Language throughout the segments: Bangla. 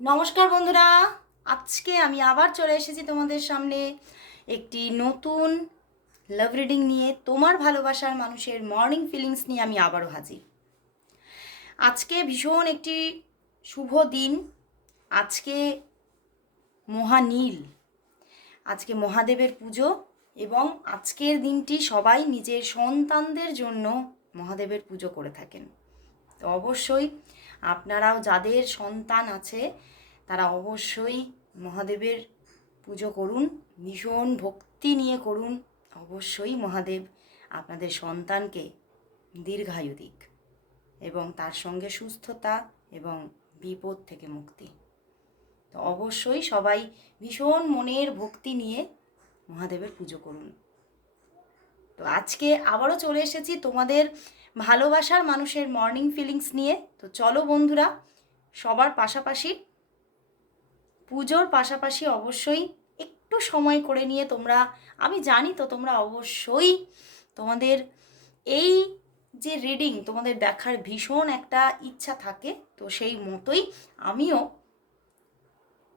নমস্কার বন্ধুরা। আজকে আমি আবার চলে এসেছি তোমাদের সামনে একটি নতুন লাভ রিডিং নিয়ে, তোমার ভালোবাসার মানুষের মর্নিং ফিলিংস নিয়ে আমি আবারও হাজির। আজকে ভীষণ একটি শুভ দিন। আজকে মহানীল আজকে মহাদেবের পুজো এবং আজকের দিনটি সবাই নিজের সন্তানদের জন্য মহাদেবের পুজো করে থাকেন। তো অবশ্যই আপনারাও যাদের সন্তান আছে, তারা অবশ্যই মহাদেবের পুজো করুন, ভীষণ ভক্তি নিয়ে করুন। অবশ্যই মহাদেব আপনাদের সন্তানকে দীর্ঘায়ু দিক এবং তার সঙ্গে সুস্থতা এবং বিপদ থেকে মুক্তি। তো অবশ্যই সবাই ভীষণ মনের ভক্তি নিয়ে মহাদেবের পুজো করুন। তো আজকে আবারও চলে এসেছি তোমাদের ভালোবাসার মানুষের মর্নিং ফিলিংস নিয়ে। তো চলো বন্ধুরা, সবার পাশাপাশি, পুজোর পাশাপাশি অবশ্যই একটু সময় করে নিয়ে তোমরা, আমি জানি তো তোমরা অবশ্যই তোমাদের এই যে রিডিং তোমাদের দেখার ভীষণ একটা ইচ্ছা থাকে। তো সেই মতোই আমিও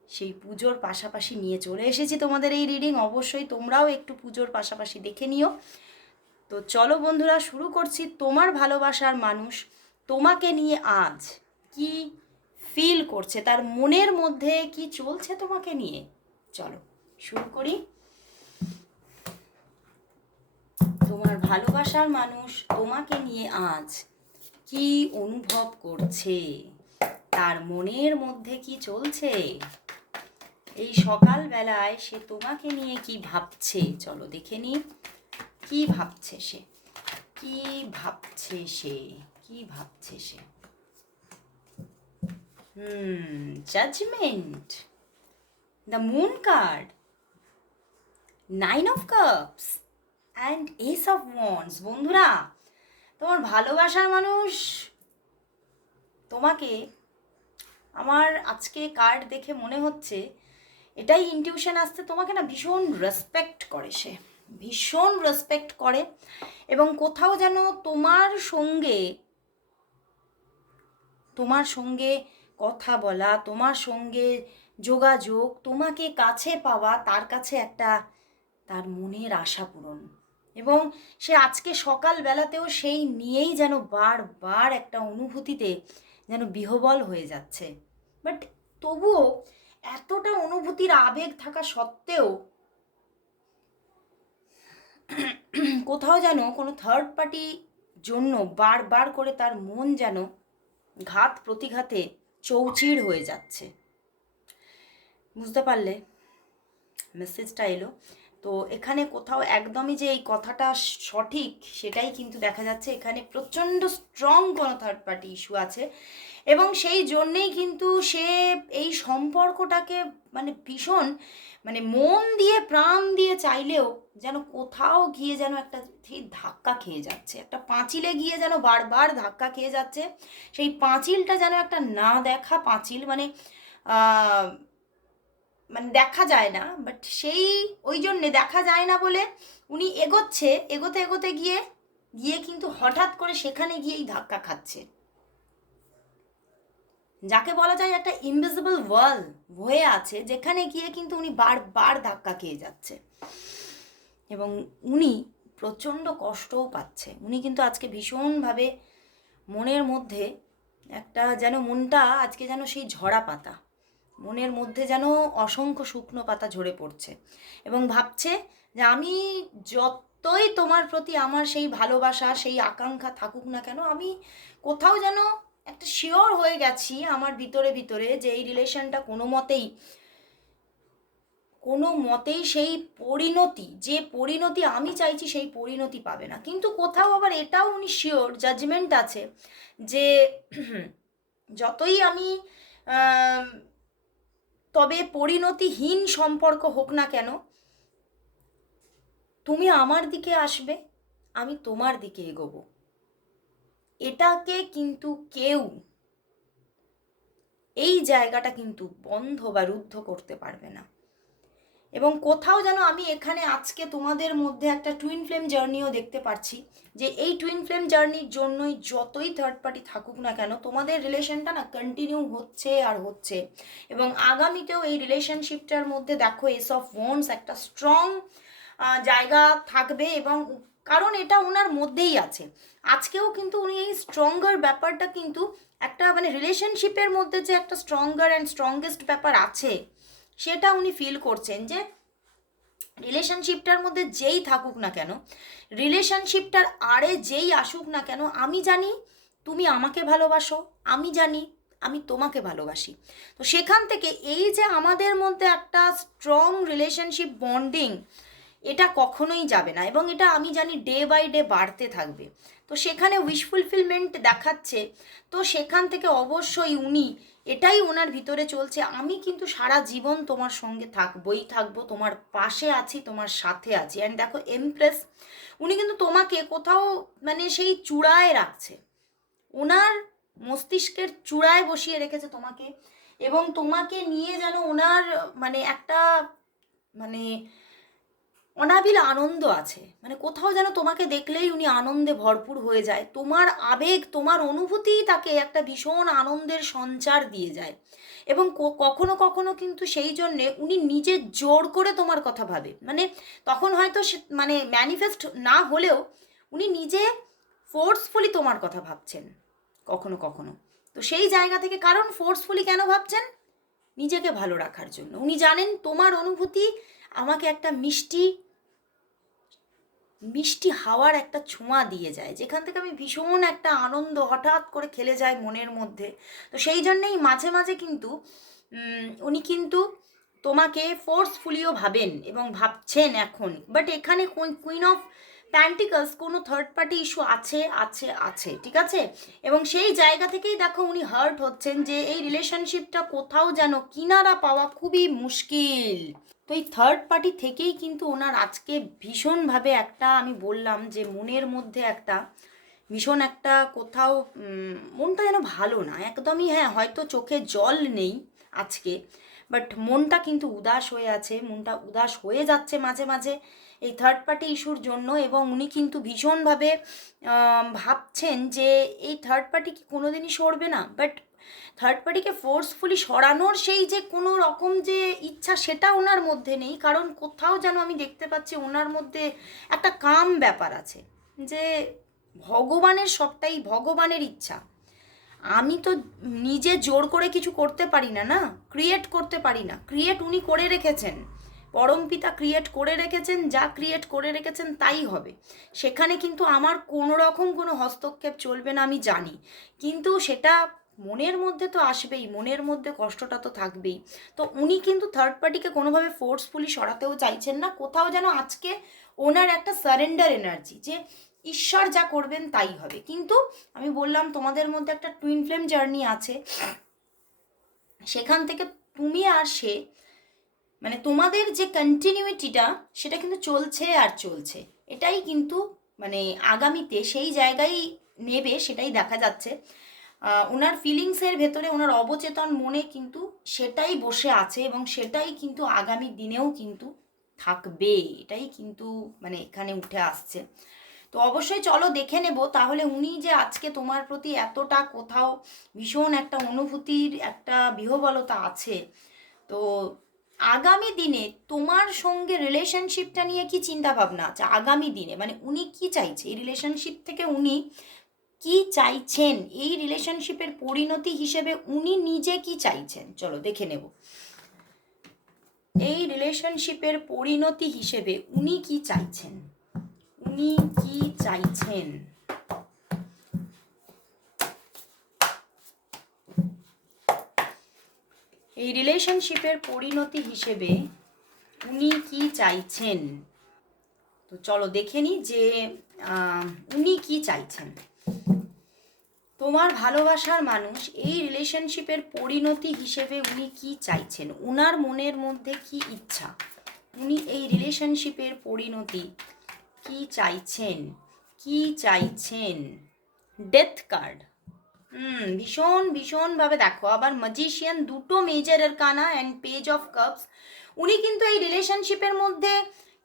সেই পুজোর পাশাপাশি নিয়ে চলে এসেছি তোমাদের এই রিডিং অবশ্যই তোমরাও একটু পুজোর পাশাপাশি দেখে নিও। তো চলো বন্ধুরা, শুরু করছি তোমার ভালোবাসার মানুষ তোমাকে নিয়ে আজ। কি ফিল করছে? তার মনের মধ্যে কি চলছে তোমাকে নিয়ে? চলো, শুরু করি। তোমার ভালোবাসার মানুষ তোমাকে নিয়ে আজ কি অনুভব করছে? তার মনের মধ্যে কি চলছে? এই সকাল বেলায় সে তোমাকে নিয়ে কি ভাবছে? চলো দেখে নি কি ভাবছে সে? কি ভাবছে সে? কি ভাবছে সে? হুম judgement the moon card nine of cups and ace of wands বন্ধুরা, তোমার ভালোবাসার মানুষ তোমাকে আমার আজকে কার্ড দেখে মনে হচ্ছে, এটাই ইনটিউশন আসতে তোমাকে না ভীষণ রেসপেক্ট করে সে। ভীষণ রেসপেক্ট করে এবং কোথাও যেন তোমার সঙ্গে তোমার সঙ্গে কথা বলা, তোমার সঙ্গে যোগাযোগ, তোমাকে কাছে পাওয়া তার কাছে একটা তার মনের আশা পূরণ। এবং সে আজকে সকালবেলাতেও সেই নিয়েই যেন বারবার একটা অনুভূতিতে যেন বিহবল হয়ে যাচ্ছে। বাট তবুও এতটা অনুভূতির আবেগ থাকা সত্ত্বেও কোথাও যেন কোনো থার্ড পার্টি জন্য বারবার করে তার মন যেন ঘাত প্রতিঘাতে চৌচির হয়ে যাচ্ছে। বুঝতে পারলে মেসেজটা এলো। তো এখানে কোথাও একদমই যে এই কথাটা সঠিক সেটাই কিন্তু দেখা যাচ্ছে। এখানে প্রচণ্ড স্ট্রং কোনো থার্ড পার্টি ইস্যু আছে এবং সেই জন্যেই কিন্তু সে এই সম্পর্কটাকে মানে ভীষণ মানে মন দিয়ে প্রাণ দিয়ে চাইলেও যেন কোথাও গিয়ে যেন একটা ঠিক ধাক্কা খেয়ে যাচ্ছে। একটা পাঁচিলে গিয়ে যেন বারবার ধাক্কা খেয়ে যাচ্ছে। সেই পাঁচিলটা যেন একটা না দেখা পাঁচিল মানে মানে দেখা যায় না বাট সেই, ওই জন্যে দেখা যায় না বলে উনি এগোচ্ছে, এগোতে এগোতে গিয়ে গিয়ে কিন্তু হঠাৎ করে সেখানে গিয়েই ধাক্কা খাচ্ছে। যাকে বলা যায় একটা ইনভিজিবল ওয়াল হয়ে আছে, যেখানে গিয়ে কিন্তু উনি বারবার ধাক্কা খেয়ে যাচ্ছে। এবং উনি প্রচণ্ড কষ্টও পাচ্ছে। উনি কিন্তু আজকে ভীষণভাবে মনের মধ্যে একটা যেন মনটা আজকে যেন সেই ঝরা পাতা। মনের মধ্যে যেন অসংখ্য শুকনো পাতা ঝরে পড়ছে এবং ভাবছে যে আমি যতই তোমার প্রতি আমার সেই ভালোবাসা, সেই আকাঙ্ক্ষা থাকুক না কেন, আমি কোথাও যেন একটা শিওর হয়ে গেছি আমার ভিতরে ভিতরে যে এই রিলেশনটা কোনো মতেই কোনো মতেই সেই পরিণতি, যে পরিণতি আমি চাইছি সেই পরিণতি পাবে না। কিন্তু কোথাও আবার এটাও উনি শিওর জাজমেন্ট আছে যে যতই আমি তবে পরিণতিহীন সম্পর্ক হোক না কেন, তুমি আমার দিকে আসবে, আমি তোমার দিকে এগোবো। এটাকে কিন্তু কেউ এই জায়গাটা কিন্তু বন্ধ বা রুদ্ধ করতে পারবে না। এবং কোথাও যেন আমি এখানে আজকে তোমাদের মধ্যে একটা টুইন ফ্লেম জার্নিও দেখতে পাচ্ছি যে এই টুইন ফ্লেম জার্নির জন্যই যতই থার্ড পার্টি থাকুক না কেন, তোমাদের রিলেশনটা না কন্টিনিউ হচ্ছে আর হচ্ছে। এবং আগামীতেও এই রিলেশনশিপটার মধ্যে দেখো এস অফ ওয়ান্স একটা স্ট্রং জায়গা থাকবে এবং কারণ এটা ওনার মধ্যেই আছে। আজকেও কিন্তু উনি এই স্ট্রঙ্গার ব্যাপারটা কিন্তু একটা মানে রিলেশনশিপের মধ্যে যে একটা স্ট্রঙ্গার অ্যান্ড স্ট্রংগেস্ট ব্যাপার আছে সেটা উনি ফিল করছেন যে রিলেশনশিপটার মধ্যে যেই থাকুক না কেন রিলেশনশিপটার আড়ে যেই আসুক না কেন, আমি জানি তুমি আমাকে ভালোবাসো, আমি জানি আমি তোমাকে ভালোবাসি। তো সেখান থেকে এই যে আমাদের মধ্যে একটা স্ট্রং রিলেশনশিপ বন্ডিং এটা কখনোই যাবে না এবং এটা আমি জানি ডে বাই ডে বাড়তে থাকবে। তো সেখানে উইশ ফুলফিলমেন্ট দেখাচ্ছে। তো সেখান থেকে অবশ্যই উনি এটাই ওনার ভিতরে চলছে। আমি কিন্তু সারা জীবন তোমার সঙ্গে থাকবই, থাকব, তোমার পাশে আছি, তোমার সাথে আছি। অ্যান্ড দেখো এমপ্রেস উনি কিন্তু তোমাকে কোথাও মানে সেই চূড়ায় রাখছে। ওনার মস্তিষ্কের চূড়ায় বসিয়ে রেখেছে তোমাকে এবং তোমাকে নিয়ে যেন ওনার মানে একটা মানে অনাবিল আনন্দ আছে। মানে কোথাও যেন তোমাকে দেখলেই উনি আনন্দে ভরপুর হয়ে যায়। তোমার আবেগ, তোমার অনুভূতিই তাকে একটা ভীষণ আনন্দের সঞ্চার দিয়ে যায়। এবং কখনো কখনো কিন্তু সেই জন্যে উনি নিজে জোর করে তোমার কথা ভাবে। মানে তখন হয়তো মানে ম্যানিফেস্ট না হলেও উনি নিজে ফোর্সফুলি তোমার কথা ভাবছেন। কখনো কখনো। তো সেই জায়গা থেকে কারণ ফোর্সফুলি কেন ভাবছেন? নিজেকে ভালো রাখার জন্য। উনি জানেন তোমার অনুভূতি আমাকে একটা মিষ্টি মিষ্টি হাওয়ার একটা ছোঁয়া দিয়ে যায়, যেখান থেকে আমি ভীষণ একটা আনন্দ হঠাৎ করে খেলে যায় মনের মধ্যে। তো সেই জন্যেই মাঝে মাঝে কিন্তু উনি কিন্তু তোমাকে ফোর্সফুলিও ভাবেন এবং ভাবছেন এখন। বাট এখানে কুইন অফ প্যান্টিকলস কোনো থার্ড পার্টি ইস্যু আছে আছে আছে, ঠিক আছে? এবং সেই জায়গা থেকেই দেখো উনি হার্ট হচ্ছেন যে এই রিলেশনশিপটা কোথাও যেন কিনারা পাওয়া খুবই মুশকিল। তো এই থার্ড পার্টি থেকেই কিন্তু ওনার আজকে ভীষণভাবে একটা আমি বললাম যে মনের মধ্যে একটা ভীষণ একটা কোথাও মনটা যেন ভালো না, একদমই হ্যাঁ হয়তো চোখে জল নেই আজকে বাট মনটা কিন্তু উদাস হয়ে আছে, মনটা উদাস হয়ে যাচ্ছে মাঝে মাঝে এই থার্ড পার্টি ইস্যুর জন্য এবং উনি কিন্তু ভীষণভাবে ভাবছেন যে এই থার্ড পার্টি কি কোনো দিনই সরবে না বাট থার্ড পার্টিকে ফোর্সফুলি সরানোর সেই যে কোনো রকম যে ইচ্ছা, সেটা ওনার মধ্যে নেই। কারণ কোথাও যেন আমি দেখতে পাচ্ছি ওনার মধ্যে একটা কাম ব্যাপার আছে যে ভগবানের সবটাই ভগবানের ইচ্ছা। আমি তো নিজে জোর করে কিছু করতে পারি না না? ক্রিয়েট করতে পারি না। ক্রিয়েট উনি করে রেখেছেন। পরম পিতা ক্রিয়েট করে রেখেছেন, যা ক্রিয়েট করে রেখেছেন তাই হবে। সেখানে কিন্তু আমার কোনো রকম কোনো হস্তক্ষেপ চলবে না, আমি জানি। কিন্তু সেটা মনের মধ্যে তো আসবেই, মনের মধ্যে কষ্টটা তো থাকবেই। তো উনি কিন্তু থার্ড পার্টিকে কোনোভাবে ফোর্সফুলি সরাতেও চাইছেন না, কোথাও যেন আজকে ওনার একটা সারেন্ডার এনার্জি যে ঈশ্বর যা করবেন তাই হবে। কিন্তু আমি বললাম, তোমাদের মধ্যে একটা টুইন ফ্লেম জার্নি আছে। সেখান থেকে তুমি আর সে মানে তোমাদের যে কন্টিনিউটিটা সেটা কিন্তু চলছে আর চলছে। এটাই কিন্তু মানে আগামীতে সেই জায়গায় নেবে, সেটাই দেখা যাচ্ছে। ওনার ফিলিংসের ভেতরে ওনার অবচেতন মনে কিন্তু সেটাই বসে আছে এবং সেটাই কিন্তু আগামী দিনেও কিন্তু থাকবে। এটাই কিন্তু মানে এখানে উঠে আসছে। তো অবশ্যই চলো দেখে নেব, তাহলে উনি যে আজকে তোমার প্রতি এতটা কোথাও ভীষণ একটা অনুভূতির একটা বিহবলতা আছে। তো আগামী দিনে তোমার সঙ্গে রিলেশনশিপটা নিয়ে কি চিন্তা ভাবনা আছে? আগামী দিনে মানে উনি কি চাইছে? এই রিলেশনশিপ থেকে উনি কি চাইছেন? এই রিলেশনশিপের পরিণতি হিসেবে উনি নিজে কি চাইছেন? চলো দেখে নেব। এই রিলেশনশিপের পরিণতি হিসেবে উনি কি চাইছেন? উনি কি চাইছেন? এই রিলেশনশিপের পরিণতি হিসেবে উনি কি চাইছেন? তো চলো দেখে নিই যে উনি কি চাইছেন? তোমার ভালোবাসার মানুষ এই রিলেশনশিপের পরিণতি হিসেবে উনি কি চাইছেন? উনার মনের মধ্যে কি ইচ্ছা? উনি এই রিলেশনশিপের পরিণতি কি চাইছেন? কি চাইছেন? ডেথ কার্ড হুম, ভীষণ, ভীষণভাবে দেখো, আবার ম্যাজিশিয়ান দুটো major arcana and page of cups উনি কিন্তু এই রিলেশনশিপের মধ্যে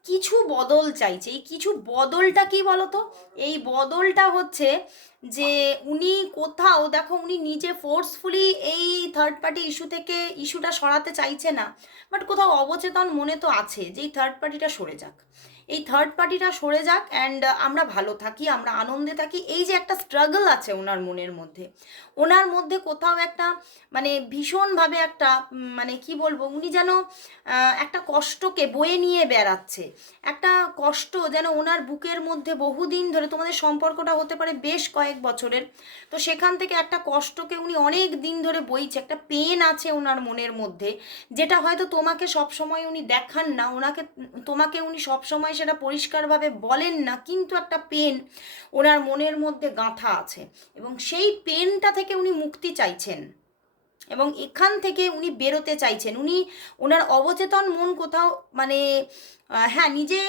কিছু বদল চাইছে। এই কিছু বদলটা কি বলতো? এই বদলটা হচ্ছে যে উনি কোথাও, দেখো উনি নিজে ফোর্সফুলি এই থার্ড পার্টি ইস্যু থেকে ইস্যুটা সরাতে চাইছে না। বাট কোথাও অবচেতন মনে তো আছে যে এই থার্ড পার্টিটা সরে যাক। এই থার্ড পার্টিটা সরে যাক অ্যান্ড আমরা ভালো থাকি, আমরা আনন্দে থাকি। এই যে একটা স্ট্রাগল আছে ওনার মনের মধ্যে। ওনার মধ্যে কোথাও একটা মানে ভীষণভাবে একটা মানে কি বলব, উনি যেন একটা কষ্টকে বয়ে নিয়ে বেড়াচ্ছে। একটা কষ্ট যেন ওনার বুকের মধ্যে বহুদিন ধরে, তোমাদের সম্পর্কটা হতে পারে বেশ কয়েক বছরের, তো সেখান থেকে একটা কষ্টকে উনি অনেক দিন ধরে বইছে। একটা পেন আছে ওনার মনের মধ্যে, যেটা হয়তো তোমাকে সবসময় উনি দেখান না, ওনাকে, তোমাকে উনি সবসময় সেটা পরিষ্কারভাবে বলেন না, কিন্তু একটা পেন ওনার মনের মধ্যে গাঁথা আছে এবং সেই পেনটা থেকে উনি মুক্তি চাইছেন এবং এখান থেকে উনি বেরোতে চাইছেন। উনি ওনার অবচেতন মন কোথাও মানে হ্যাঁ নিজে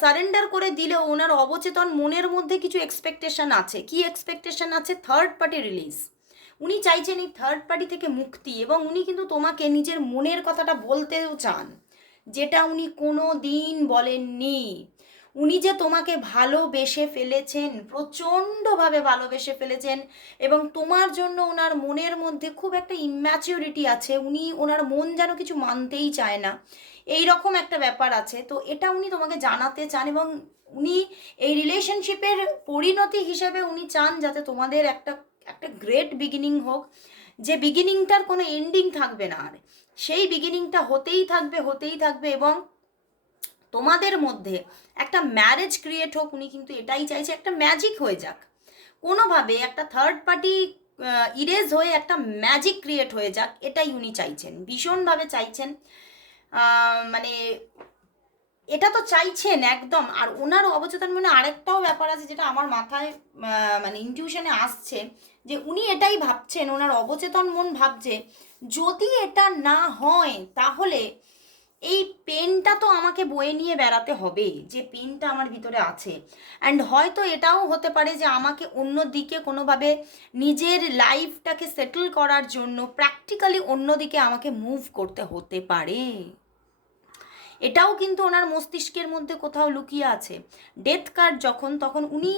সারেন্ডার করে দিলেও ওনার অবচেতন মনের মধ্যে কিছু এক্সপেকটেশন আছে। কি এক্সপেকটেশন আছে? থার্ড পার্টি রিলিজ উনি চাইছেন এই থার্ড পার্টি থেকে মুক্তি এবং উনি কিন্তু তোমাকে নিজের মনের কথাটা বলতেও চান। যেটা উনি কোনো দিন বলেননি। উনি যে তোমাকে ভালোবেসে ফেলেছেন, প্রচণ্ডভাবে ভালোবেসে ফেলেছেন এবং তোমার জন্য ওনার মনের মধ্যে খুব একটা ইম্যাচিউরিটি আছে, উনি ওনার মন যেন কিছু মানতেই চায় না। এই রকম একটা ব্যাপার আছে। তো এটা উনি তোমাকে জানাতে চান এবং উনি এই রিলেশনশিপের পরিণতি হিসেবে উনি চান যাতে তোমাদের একটা একটা গ্রেট বিগিনিং হোক। যে বিগিনিংটার কোনো এন্ডিং থাকবে না আর। সেই বিগিনিংটা হতেই থাকবে হতেই থাকবে এবং তোমাদের মধ্যে একটা ম্যারেজ ক্রিয়েট হোক, উনি কিন্তু এটাই চাইছে, একটা ম্যাজিক হয়ে যাক। কোনোভাবে একটা থার্ড পার্টি ইরেজ হয়ে একটা ম্যাজিক ক্রিয়েট হয়ে যাক, এটাই উনি চাইছেন, ভীষণভাবে চাইছেন। মানে এটা তো চাইছেন, একদম। আর ওনার অবচেতন মনে আরেকটাও ব্যাপার আছে যেটা আমার মাথায় মানে ইনটিউশনে আসছে, যে উনি এটাই ভাবছেন, ওনার অবচেতন মন ভাবছে, যদি এটা না হয়, তাহলে এই পেনটা তো আমাকে বয়ে নিয়ে বেড়াতে হবে যে পেনটা আমার ভিতরে আছে। অ্যান্ড হয়তো এটাও হতে পারে যে আমাকে অন্য দিকে কোনোভাবে নিজের লাইফটাকে সেটেল করার জন্য প্র্যাকটিক্যালি অন্যদিকে আমাকে মুভ করতে হতে পারে। এটাও কিন্তু ওনার মস্তিষ্কের মধ্যে কোথাও লুকিয়ে আছে। ডেথ কার্ড যখন, তখন উনি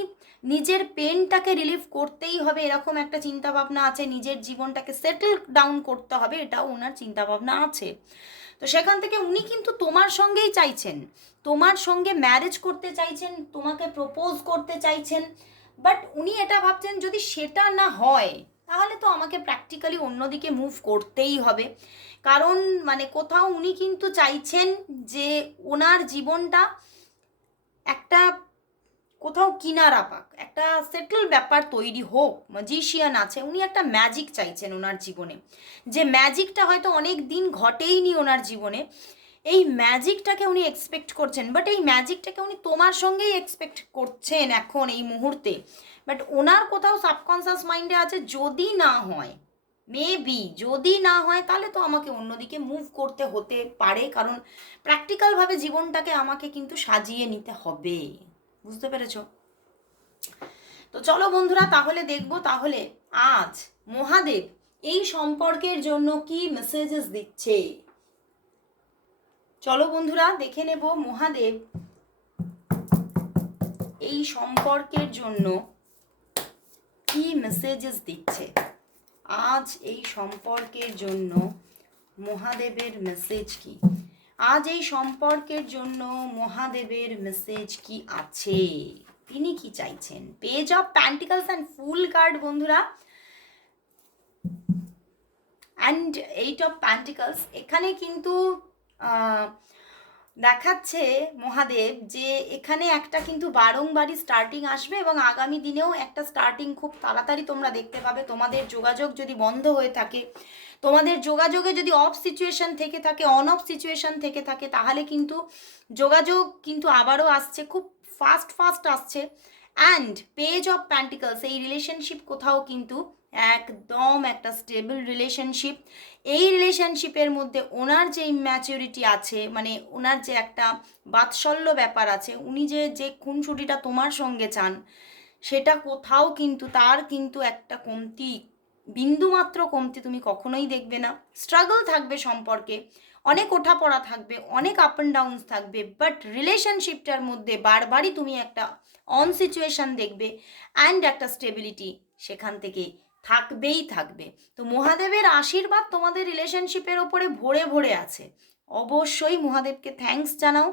নিজের পেনটাকে রিলিভ করতেই হবে, এরকম একটা চিন্তাভাবনা আছে, নিজের জীবনটাকে সেটেল ডাউন করতে হবে, এটাও ওনার চিন্তাভাবনা আছে। তো সেখান থেকে উনি কিন্তু তোমার সঙ্গেই চাইছেন, তোমার সঙ্গে ম্যারেজ করতে চাইছেন, তোমাকে প্রপোজ করতে চাইছেন বাট উনি এটা ভাবছেন যদি সেটা না হয়, তাহলে তো আমাকে প্র্যাকটিক্যালি অন্যদিকে মুভ করতেই হবে। কারণ মানে কোথাও উনি কিন্তু চাইছেন যে ওনার জীবনটা একটা কোথাও কিনারা পাক, একটা সেটেল ব্যাপার তৈরি হোক ম্যাজিশিয়ান আছে, উনি একটা ম্যাজিক চাইছেন ওনার জীবনে। যে ম্যাজিকটা হয়তো অনেক দিন ঘটেইনি ওনার জীবনে, এই ম্যাজিকটাকে উনি এক্সপেক্ট করছেন বাট এই ম্যাজিকটাকে উনি তোমার সঙ্গেই এক্সপেক্ট করছেন এখন এই মুহূর্তে। বাট ওনার কোথাও সাবকনসিয়াস মাইন্ডে আছে, যদি না হয় মেবি যদি না হয়, তাহলে তো আমাকে অন্যদিকে মুভ করতে হতে পারে, কারণ প্র্যাকটিক্যালভাবে জীবনটাকে আমাকে কিন্তু সাজিয়ে নিতে হবে। বুঝতে পেরেছ? তো চলো বন্ধুরা, তাহলে দেখব, তাহলে আজ মহাদেব এই সম্পর্কের জন্য কি মেসেজেস দিচ্ছে। চলো বন্ধুরা, দেখে নেব মহাদেব এই সম্পর্কের জন্য কি মেসেজেস দিচ্ছে। আজ এই সম্পর্কের জন্য মহাদেবের মেসেজ কি? আজ এই সম্পর্কের জন্য মহাদেবের মেসেজ কি আছে? তিনি কি চাইছেন? Page of pentacles and fool card বন্ধুরা। অ্যান্ড এইট অফ প্যান্টিকলস এখানে কিন্তু আহ, দেখাচ্ছে মহাদেব যে এখানে একটা কিন্তু বারংবারই স্টার্টিং আসবে এবং আগামী দিনেও একটা স্টার্টিং খুব তাড়াতাড়ি তোমরা দেখতে পাবে। তোমাদের যোগাযোগ যদি বন্ধ হয়ে থাকে, তোমাদের যোগাযোগে যদি অফ সিচুয়েশন থেকে থাকে অন অফ সিচুয়েশন থেকে থাকে, তাহলে কিন্তু যোগাযোগ কিন্তু আবারও আসছে, খুব ফাস্ট ফাস্ট আসছে। অ্যান্ড পেজ অফ প্যান্টিকলস এই রিলেশনশিপ কোথাও কিন্তু একদম একটা স্টেবল রিলেশনশিপ এই রিলেশনশিপের মধ্যে ওনার যে ইম্যাচিউরিটি আছে মানে ওনার যে একটা বাৎসল্য ব্যাপার আছে, উনি যে যে খুনসুটিটা তোমার সঙ্গে চান, সেটা কোথাও কিন্তু, তার কিন্তু একটা কমতি, বিন্দুমাত্র কমতি তুমি কখনোই দেখবে না। স্ট্রাগল থাকবে সম্পর্কে, অনেক ওঠাপড়া থাকবে, অনেক আপ অ্যান্ড ডাউনস থাকবে বাট রিলেশনশিপটার মধ্যে বারবারই তুমি একটা অন সিচুয়েশান দেখবে অ্যান্ড একটা স্টেবিলিটি সেখান থেকে থাকবেই থাকবে। তো মহাদেবের আশীর্বাদ তোমাদের রিলেশনশিপের ওপরে ভরে ভরে আছে। অবশ্যই মহাদেবকে থ্যাংকস জানাও।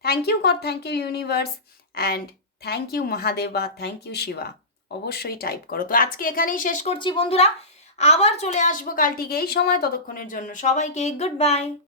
Thank you God thank you universe and thank you Mahadev বা থ্যাংক ইউ শিবা। অবশ্যই টাইপ করো। তো আজকে এখানেই শেষ করছি বন্ধুরা। আবার চলে আসব কালটিকে। এই সময় ততক্ষণের জন্য সবাইকে গুড বাই